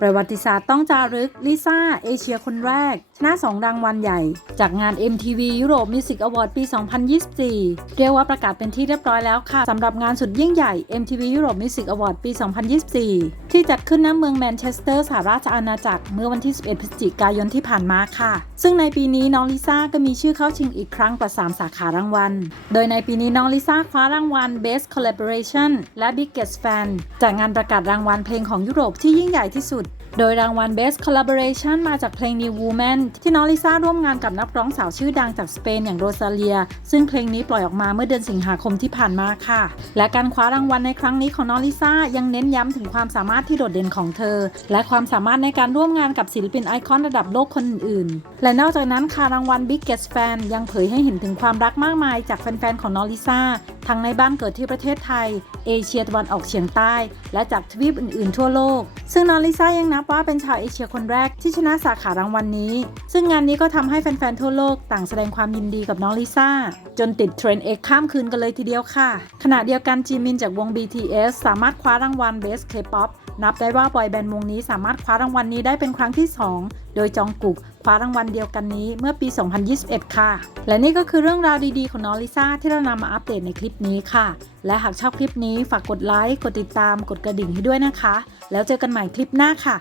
ประวัติศาสตร์ต้องจารึก ลิซ่า เอเชียคนแรก ชนะ 2 รางวัลใหญ่ จากงาน MTV Europe Music Award ปี 2024 เรียกว่าประกาศเป็นที่เรียบร้อยแล้วค่ะสำหรับงานสุดยิ่งใหญ่ MTV Europe Music Award ปี 2024 ที่จัดขึ้นณเมืองแมนเชสเตอร์สหราชอาณาจักรเมื่อวันที่ 11 พฤศจิกายนที่ผ่านมาค่ะ ซึ่งในปีนี้น้องลิซ่าก็มีชื่อเข้าชิงอีกครั้งกว่า 3 สาขารางวัล โดยในปีนี้น้องลิซ่าคว้ารางวัล Best Collaboration และ Biggest Fan จากงานประกาศรางวัลเพลงของยุโรปที่ยิ่งใหญ่ที่สุด โดยรางวัล Best Collaboration มาจากเพลง New Woman ที่น้องลิซ่าร่วมงานกับนักร้องสาวชื่อดังจากสเปนอย่างโรซาเลีย ซึ่งเพลงนี้ปล่อยออกมาเมื่อเดือนสิงหาคมที่ผ่านมาค่ะ และการคว้ารางวัลในครั้งนี้ของน้องลิซ่ายังเน้นย้ำถึงความสามารถที่โดดเด่นของเธอ และความสามารถในการร่วมงานกับศิลปินไอคอนระดับโลกคนอื่นๆ และนอกจากนั้นค่ะรางวัล Biggest Fan ยังเผยให้เห็นถึงความรักมากมายจากแฟนๆของน้องลิซ่า ทั้งในบ้านเกิดที่ประเทศไทย เอเชียตะวันออกเฉียงใต้ และจากทวีปอื่นๆทั่วโลก ซึ่งน้องลิซ่ายังนับว่าเป็นชาวเอเชียคนแรกที่ชนะสาขารางวัลนนี้ ซึ่งงานนี้ก็ทำให้แฟนๆทั่วโลกต่างแสดงความยินดีกับน้องลิซ่า จนติดเทรนด์เอกข้ามคืนกันเลยทีเดียวค่ะ ขณะเดียวกันจีมินจากวง BTS สามารถคว้ารางวัล Best K-pop นับได้ว่าบอยแบนด์วงนี้สามารถคว้ารางวัลนี้ได้เป็นครั้งที่ 2 โดยจองกุก คว้ารางวัลเดียวกันนี้เมื่อปี 2021 ค่ะ และนี่ก็คือเรื่องราวดีๆ ของน้องลิซ่าที่เรานำมาอัปเดตในคลิปนี้ค่ะ และหากชอบคลิปนี้ฝากกดไลค์ กดติดตาม กดกระดิ่งให้ด้วยนะคะ แล้วเจอกันใหม่คลิปหน้าค่ะ